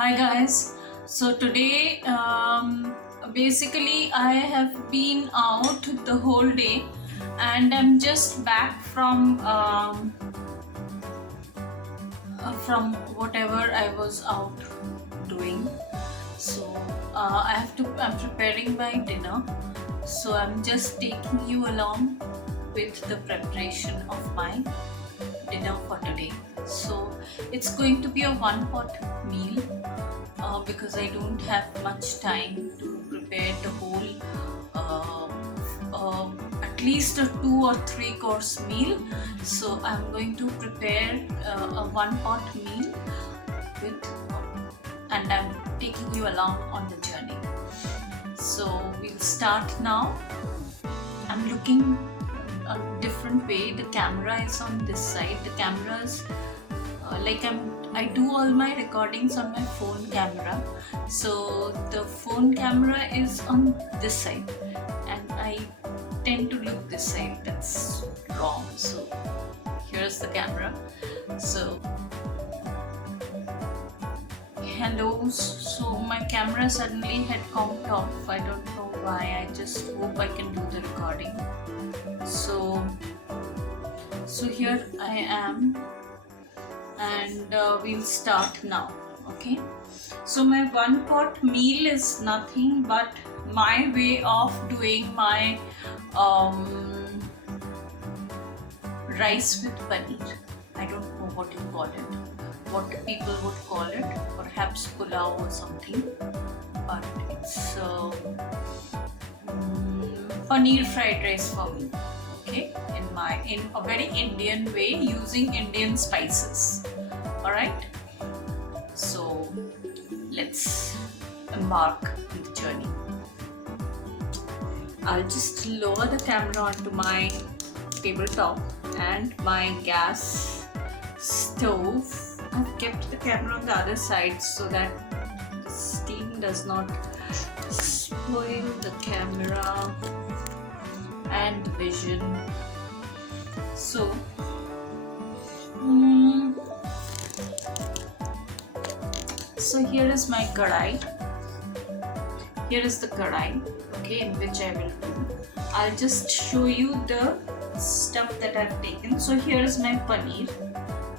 Hi guys. So today, basically, I have been out the whole day, and I'm just back from whatever I was out doing. So I'm preparing my dinner. So I'm just taking you along with the preparation of my dinner for today. So it's going to be a one pot meal because I don't have much time to prepare the whole at least a 2 or 3 course meal. So I'm going to prepare a one pot meal with and I'm taking you along on the journey. So we'll start now. I'm looking a different way. The camera is on this side. The camera's I do all my recordings on my phone camera. So the phone camera is on this side and I tend to look this side. That's wrong. So here's the camera. So hello. So my camera suddenly had conked off. I don't know why. I just hope I can do the recording. So here I am, and we'll start now. Okay, so my one pot meal is nothing but my way of doing my rice with paneer. I don't know what you call it, what people would call it, perhaps pulao or something, but it's paneer fried rice for me. Okay, in a very Indian way, using Indian spices. All right, so let's embark on the journey. I'll just lower the camera onto my tabletop and my gas stove. I've kept the camera on the other side so that the steam does not spoil the camera and vision. So here is my kadai. Here is the kadai, okay, in which I will do. I'll just show you the stuff that I've taken. So here is my paneer.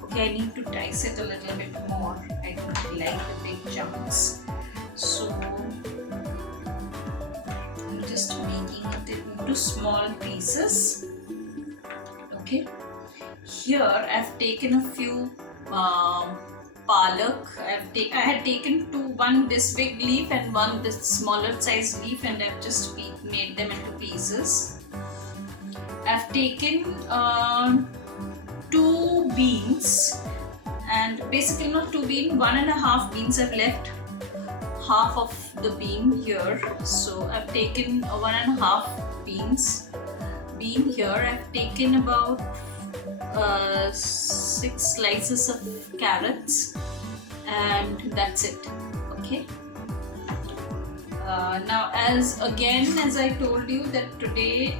Okay, I need to dice it a little bit more. I don't like the big chunks. So I'm just making it into small pieces. Okay, here I've taken a few palak. I had taken one this big leaf and one this smaller size leaf, and I've just made them into pieces. I've taken 2 beans, and basically not 2 beans, 1.5 beans. I've left half of the bean here, so I've taken 1.5 bean here. I've taken about 6 slices of carrots, and that's it. Okay, now as I told you that today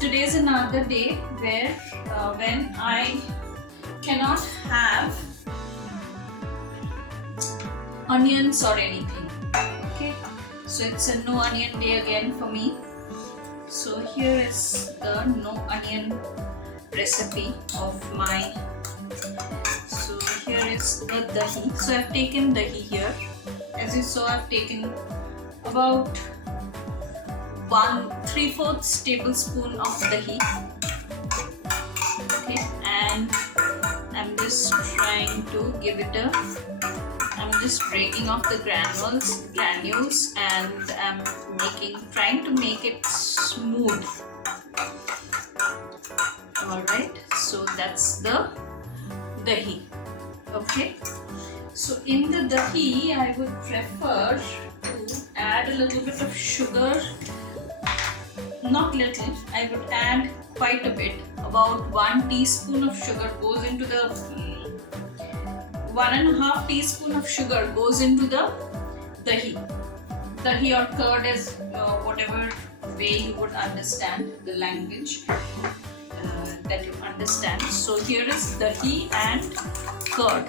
today is another day where when I cannot have onions or anything. Okay, so it's a no onion day again for me. So here is the no onion recipe of mine. So here is the dahi. So I've taken dahi here. As you saw, I've taken about 3/4 tablespoon of dahi. Okay, and I'm just trying to give it I'm just breaking off the granules, and I'm trying to make it smooth. Alright, so that's the dahi. Okay, so in the dahi I would prefer to add a little bit of sugar. Not little, I would add quite a bit. About 1 teaspoon of sugar goes into the 1.5 teaspoon of sugar goes into the dahi. Dahi or curd is whatever way you would understand the language that you understand. So here is dahi and curd.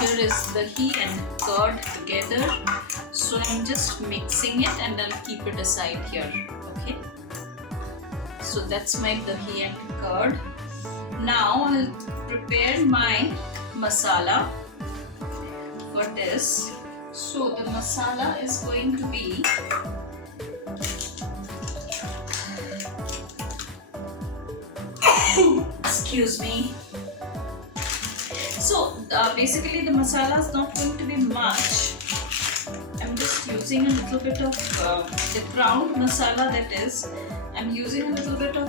Here is dahi and curd together. So I'm just mixing it and I'll keep it aside here. Okay. So that's my dahi and curd. Now I'll prepare my masala for this. So the masala is going to be excuse me. So basically the masala is not going to be much. I'm just using a little bit of the ground masala, that is, I'm using a little bit of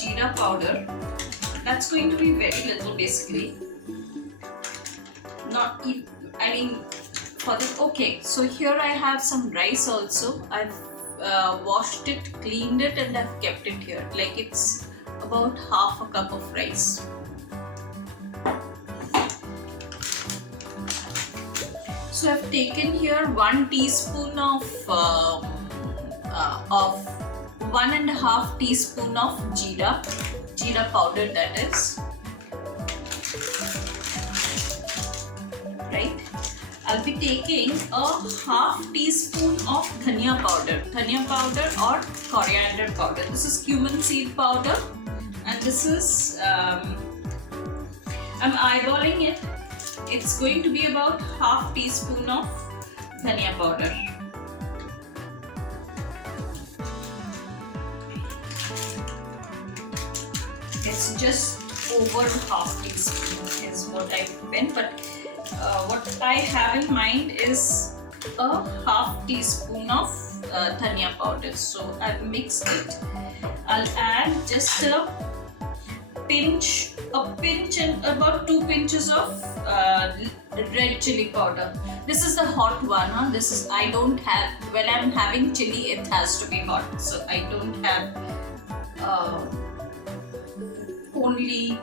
jeera powder. That's going to be very little basically. Not even, I mean, for the, okay, so here I have some rice also. I've washed it, cleaned it, and I've kept it here. Like it's about half a cup of rice. So I've taken here 1 teaspoon of 1.5 teaspoon of jeera powder, that is. Right. I'll be taking a half teaspoon of dhania powder or coriander powder. This is cumin seed powder, and this is I'm eyeballing it. It's going to be about half teaspoon of dhania powder. It's just over half teaspoon is what I meant, but what I have in mind is a half teaspoon of dhania powder. So I've mixed it. I'll add just a pinch and about 2 pinches of red chili powder. This is the hot one, huh? This is, I don't have, when I'm having chili it has to be hot, so I don't have only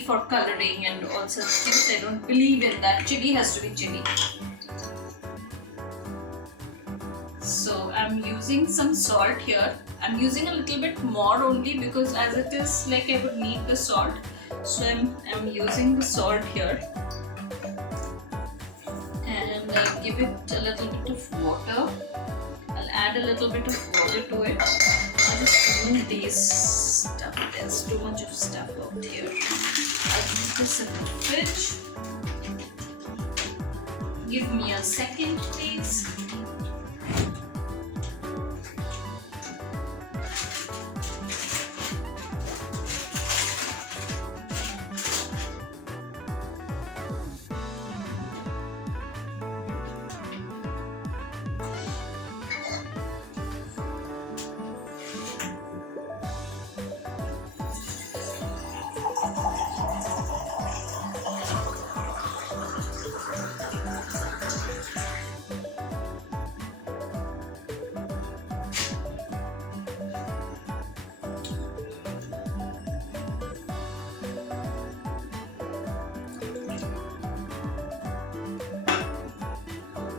for coloring and all such things. I don't believe in that. Chili has to be chili. So I'm using some salt here. I'm using a little bit more only because as it is, like, I would need the salt. So I'm using the salt here. And I'll give it a little bit of water. I'll add a little bit of water to it. I'll just remove these stuff. There's too much of stuff out here. I'll put this in the fridge. Give me a second, please.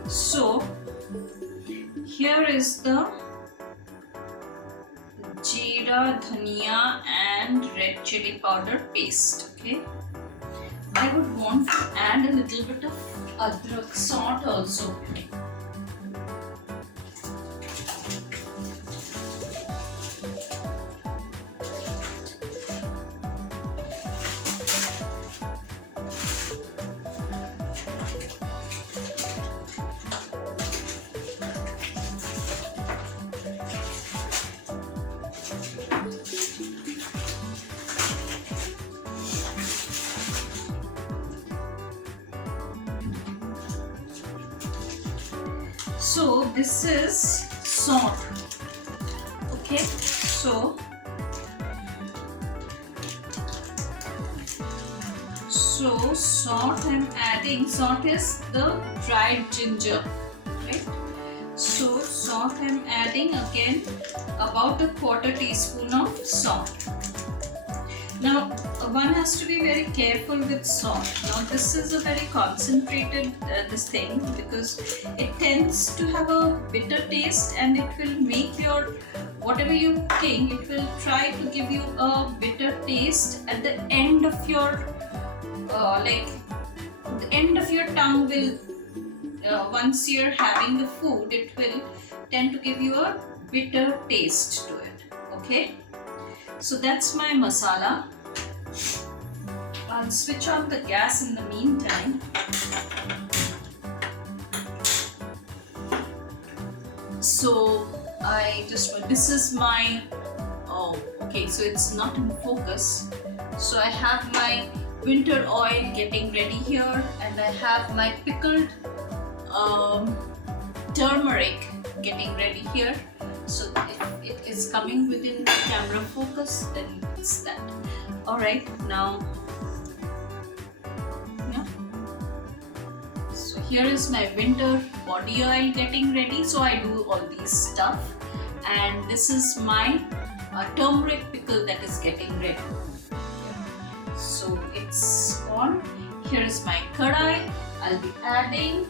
So here is the jeera, dhania and red chili powder paste. Okay, I would want to add a little bit of adrak, salt also. So this is salt. Okay, so salt I'm adding. Salt is the dried ginger, right? So salt I'm adding again about a 1/4 teaspoon of salt. Now, one has to be very careful with salt. Now, this is a very concentrated this thing, because it tends to have a bitter taste, and it will make your whatever you're cooking, it will try to give you a bitter taste at the end of your like the end of your tongue will once you're having the food, it will tend to give you a bitter taste to it. Okay, so that's my masala. I'll switch on the gas in the meantime. So this is my, oh okay, so it's not in focus. So I have my winter oil getting ready here, and I have my pickled turmeric getting ready here. So if it is coming within the camera focus, then it's that. Alright, now yeah. So here is my winter body oil getting ready. So I do all these stuff, and this is my turmeric pickle that is getting ready. So it's on. Here is my kadai. I'll be adding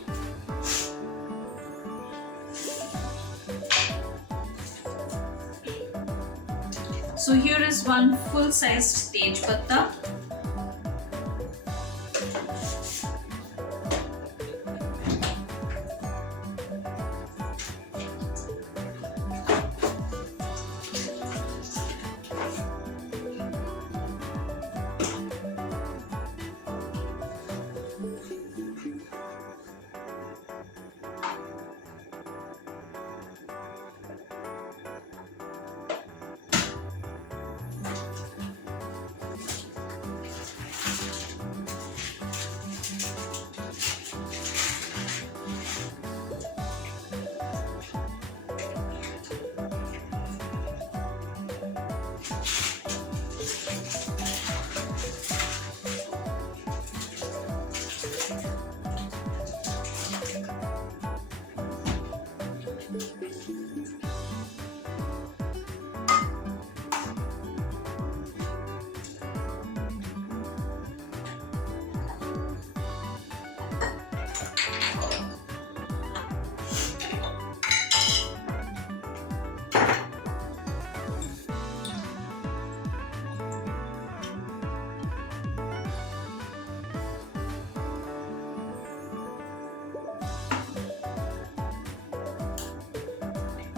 so here is one full-sized tej patta.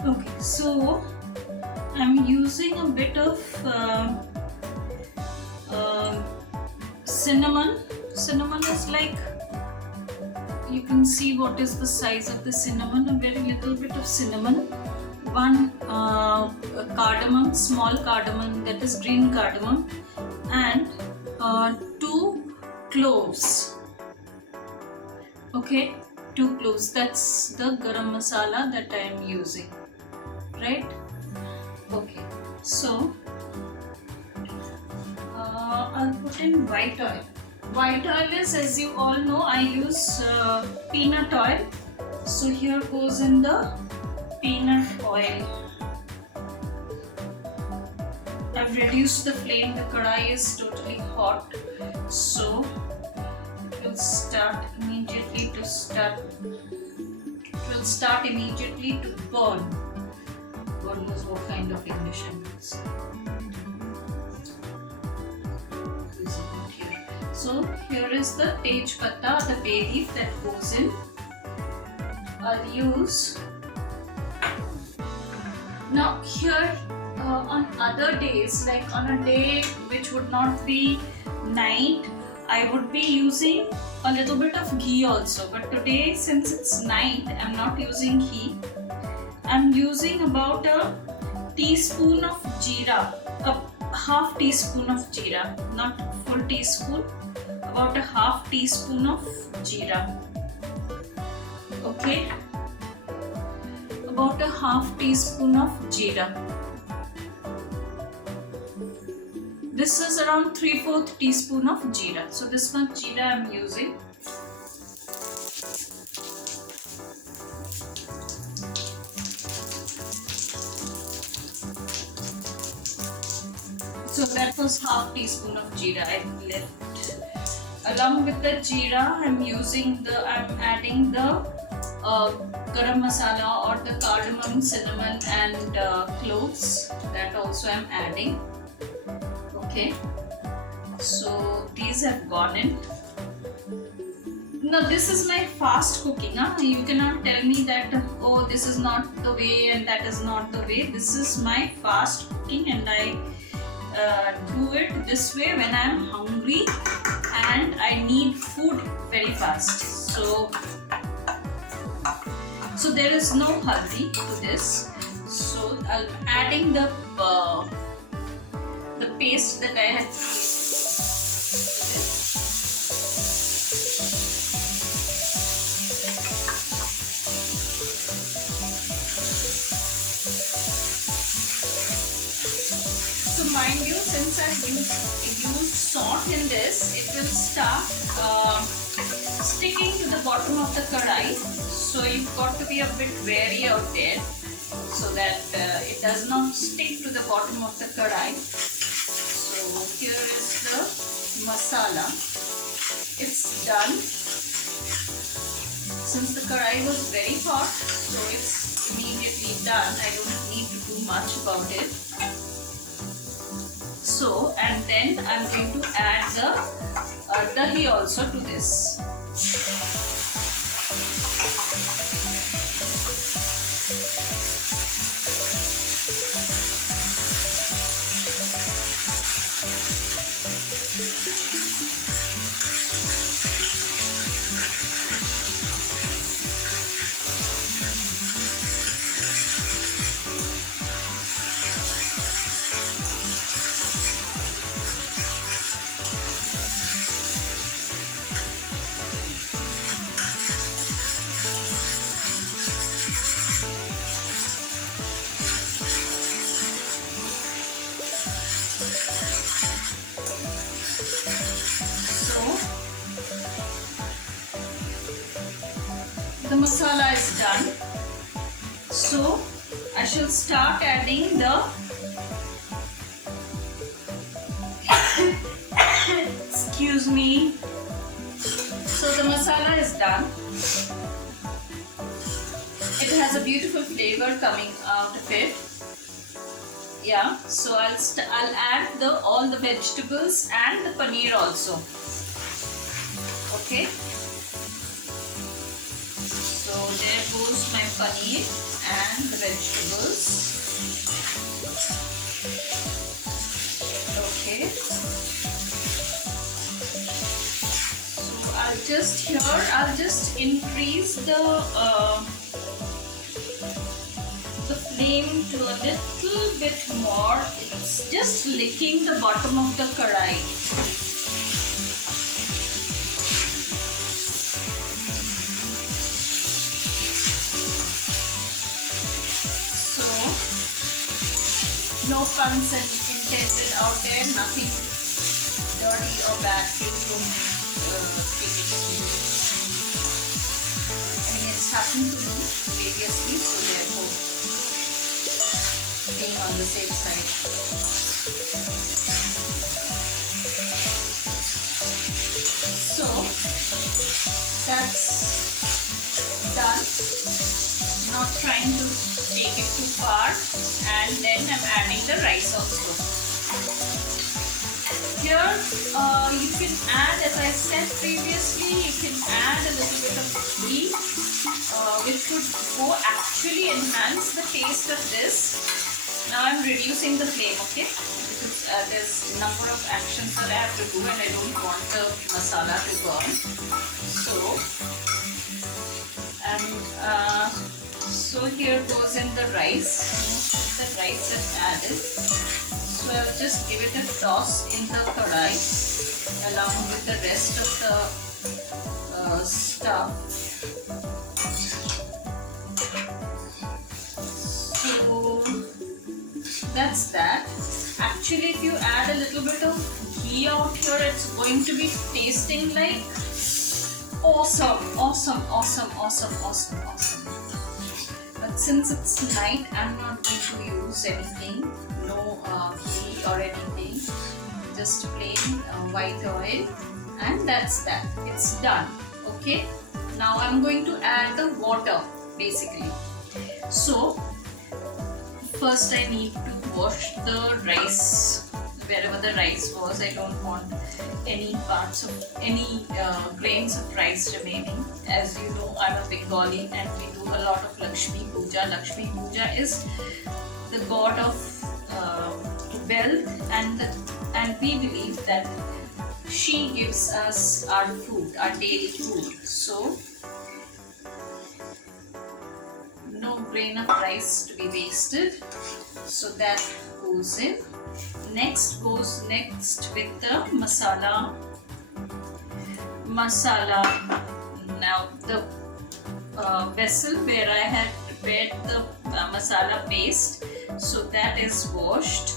Okay, so I'm using a bit of cinnamon. Cinnamon is like, you can see what is the size of the cinnamon, a very little bit of cinnamon. One cardamom, small cardamom, that is green cardamom, and 2 cloves. Okay, 2 cloves. That's the garam masala that I am using. Right? Okay, so I'll put in white oil. White oil is, as you all know, I use peanut oil. So here goes in the peanut oil. I've reduced the flame, the kadai is totally hot. So it will start immediately to burn. God knows what kind of English I use. So here is the tej patta, the bay leaf that goes in. I'll use. Now here on other days, like on a day which would not be night, I would be using a little bit of ghee also. But today, since it's night, I'm not using ghee. I'm using about a teaspoon of jeera, a half teaspoon of jeera, not full teaspoon, about a half teaspoon of jeera. Okay, about a half teaspoon of jeera. This is around 3/4 teaspoon of jeera. So this much jeera I'm using. So that was half teaspoon of jeera I left. Along with the jeera, I'm adding the garam masala or the cardamom, cinnamon and cloves. That also I'm adding. Okay. So these have gone in. Now this is my fast cooking. You cannot tell me that oh this is not the way and that is not the way. This is my fast cooking and I do it this way when I am hungry and I need food very fast. So there is no haldi to this. So I'm adding the paste that I had created. So mind you, since I used salt in this, it will start sticking to the bottom of the kadai. So you've got to be a bit wary out there so that it does not stick to the bottom of the kadai. So here is the masala. It's done. Since the kadai was very hot, so it's immediately done. I don't need to do much about it. So, and then I'm going to add the dahi also to this. The masala is done. So I shall start adding the excuse me. So the masala is done. It has a beautiful flavor coming out of it. Yeah, so I'll add all the vegetables and the paneer also. Okay. So there goes my paneer and the vegetables. Okay. So I'll just increase the flame to a little bit more. It's just licking the bottom of the kadai. No puns intended out there, nothing dirty or bad. Please don't take it. I mean, it's happened to me previously, so therefore, being on the safe side. So, that's done. Not trying to take it too far, and then I'm adding the rice also. Here you can add, as I said previously, you can add a little bit of ghee which would actually enhance the taste of this. Now I'm reducing the flame, okay, because there's a number of actions that I have to do and I don't want the masala to burn. So here goes in the rice. The rice is added. So I'll just give it a toss in the kadai along with the rest of the stuff. So that's that. Actually, if you add a little bit of ghee out here, it's going to be tasting like awesome. since it's night, I'm not going to use anything, no ghee or anything, just plain white oil, and that's that. It's done. Okay. Now I'm going to add the water basically. So first I need to wash the rice, wherever the rice was. I don't want any parts of any grains of rice remaining. As you know, I'm a Bengali and we do a lot of Lakshmi Puja. Lakshmi Puja is the god of wealth, and we believe that she gives us our food, our daily food. So no grain of rice to be wasted. So that goes in. Next with the masala. Now the vessel where I had prepared the masala paste, so that is washed,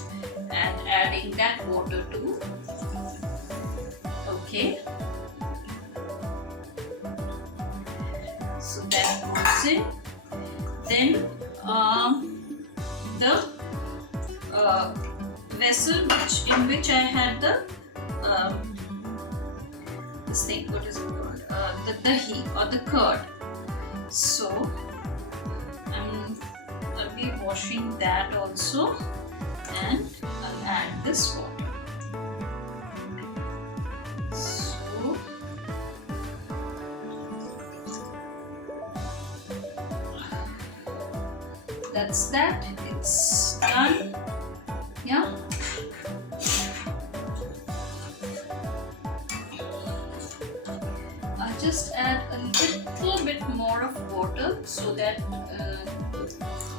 and adding that water too. Okay. So that goes in. Then the vessel in which I had the this thing, what is it called? The dahi or the curd. So I'll be washing that also, and I'll add this water. So that's that. It's done. Yeah. I'll just add a little bit more of water so that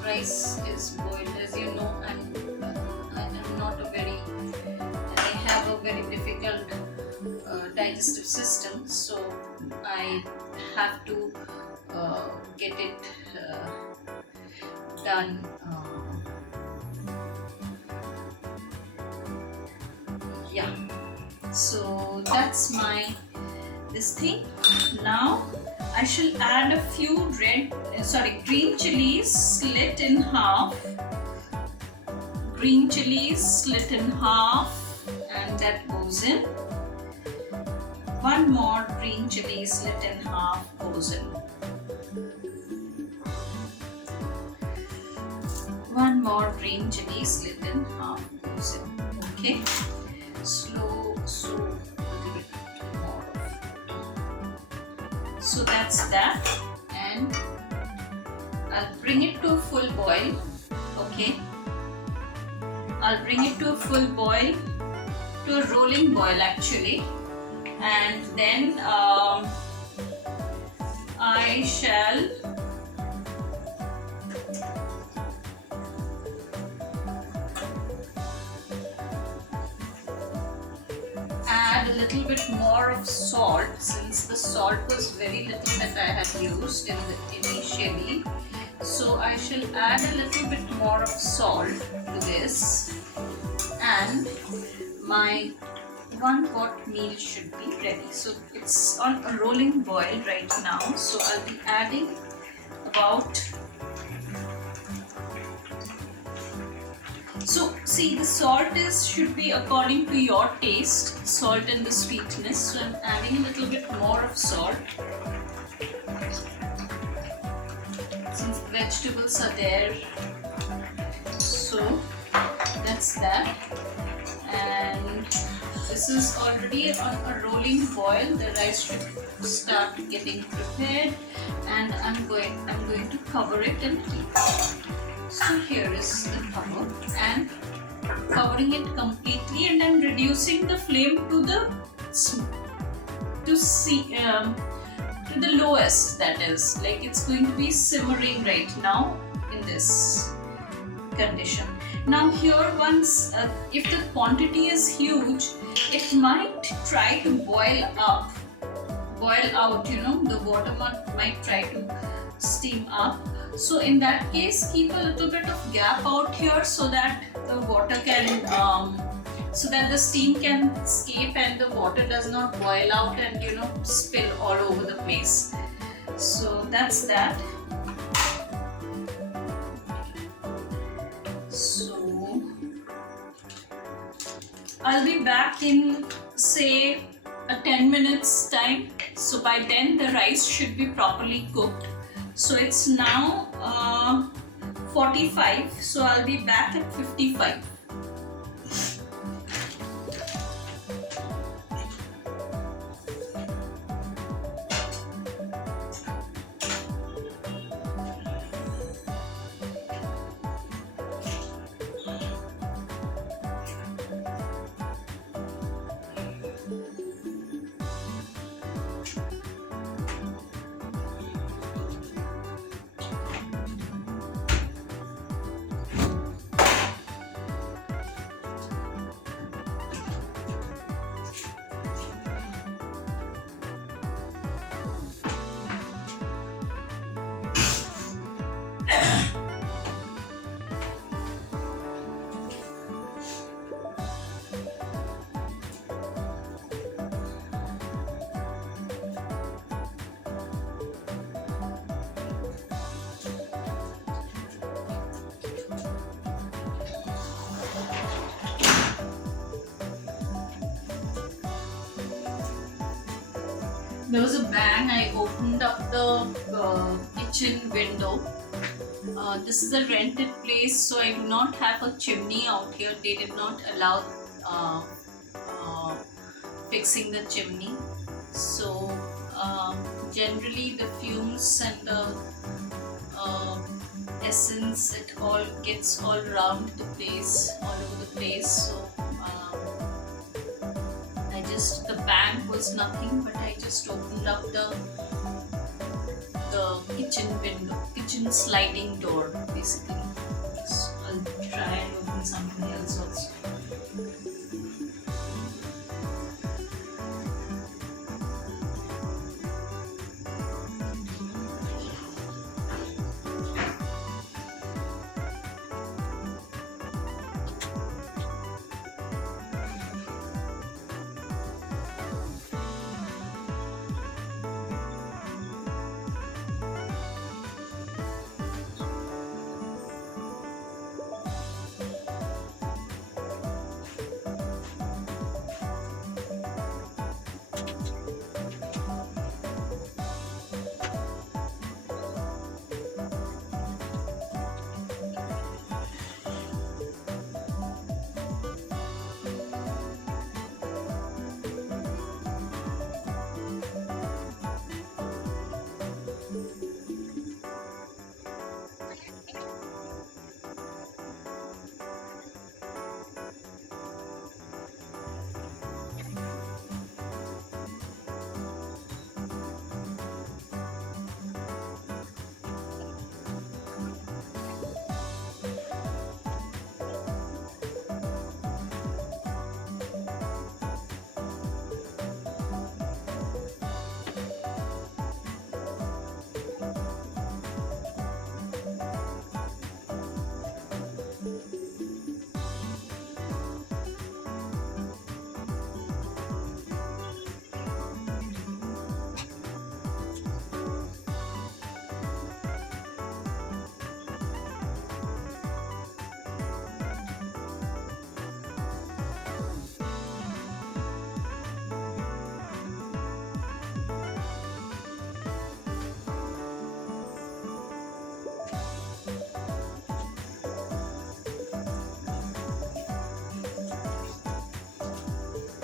rice is boiled. As you know, I have a very difficult digestive system, so I have to get it done. Yeah, so that's my this thing. Now I shall add a few green chilies slit in half. Green chilies slit in half, and that goes in. One more green chili slit in half goes in. One more green chili slit in half goes in. Okay. Slow, so a little bit more. So that's that, and I'll bring it to a full boil. Okay. I'll bring it to a full boil, to a rolling boil actually, and then I shall add a little bit more of salt, since the salt was very little that I had used initially. So I shall add a little bit more of salt to this, and my 1 pot meal should be ready. So it's on a rolling boil right now, so I'll be adding about, so see, the salt should be according to your taste, salt and the sweetness. So I'm adding a little bit more of salt, since the vegetables are there. So that's that, and this is already on a rolling boil. The rice should start getting prepared, and I'm going to cover it and keep it. So here is the cover, and covering it completely, and I'm reducing the flame to the lowest, that is, like it's going to be simmering right now in this condition. Now here, once if the quantity is huge, it might try to boil out, the water might try to steam up. So in that case, keep a little bit of gap out here so that the water can so that the steam can escape and the water does not boil out and spill all over the place. So that's that. So I'll be back in say a 10 minutes time. So by then the rice should be properly cooked. So it's now 45. So I'll be back at 55. There was a bang. I opened up the kitchen window. This is a rented place, so I do not have a chimney out here. They did not allow fixing the chimney. So generally the fumes and the essence, it all gets all around the place, all over the place. So the bang was nothing, but I just opened up the kitchen window, kitchen sliding door basically. So I'll try and open something else also.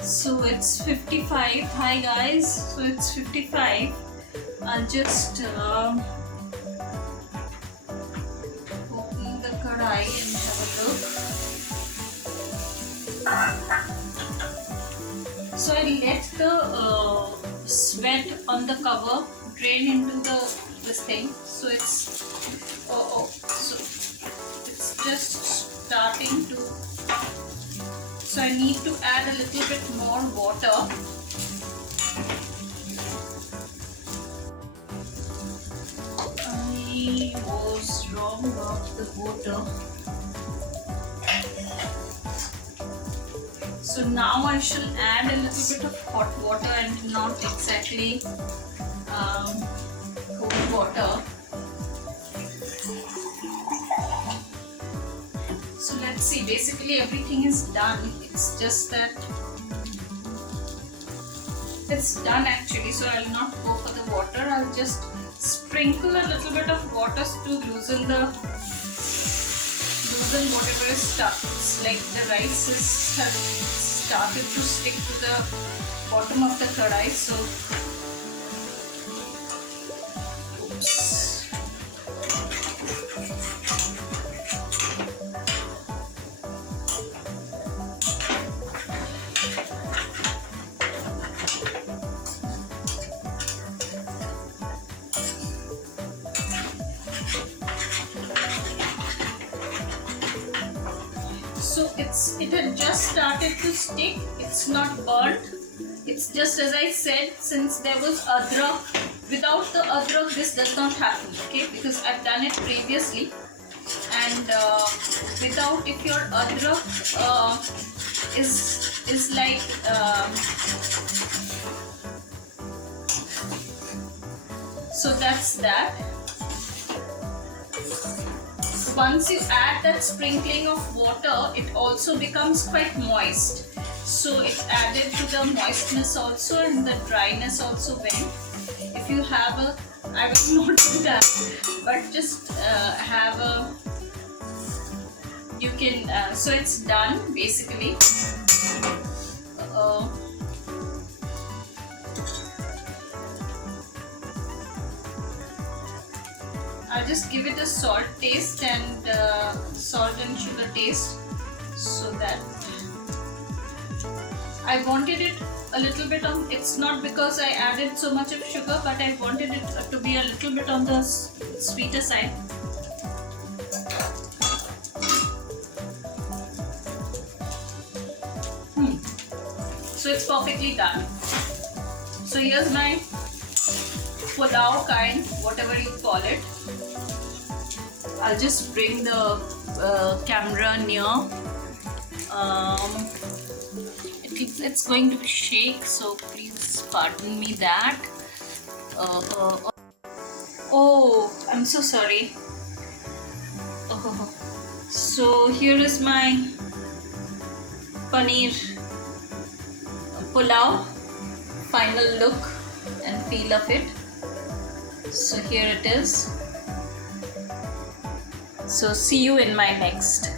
So it's 55. Hi guys, so it's 55. I'll just open the kadai and have a look. So I let the sweat on the cover drain into this thing. So it's so it's just starting to. So I need to add a little bit more water. I was wrong about the water. So now I shall add a little bit of hot water and not exactly cold water. So let's see, basically everything is done. It's just that it's done actually, so I'll not go for the water. I'll just sprinkle a little bit of water to loosen whatever is stuck. It's like the rice have started to stick to the bottom of the kadai, so oops. So it had just started to stick. It's not burnt. It's just as I said, since there was adrak. Without the adrak, this does not happen. Okay, because I've done it previously, and without, if your adrak is like so that's that. Once you add that sprinkling of water, it also becomes quite moist. So it added to the moistness also, and the dryness also went. If you have a, I will not do that, but just have a, you can, so it's done basically. I'll just give it a salt taste and salt and sugar taste, so that I wanted it a little bit on, it's not because I added so much of sugar, but I wanted it to be a little bit on the sweeter side. So it's perfectly done. So here's my pulao kind, whatever you call it. I'll just bring the camera near. It's going to shake, so please pardon me that. Oh, I'm so sorry. So here is my paneer pulao, final look and feel of it. So here it is. So see you in my next.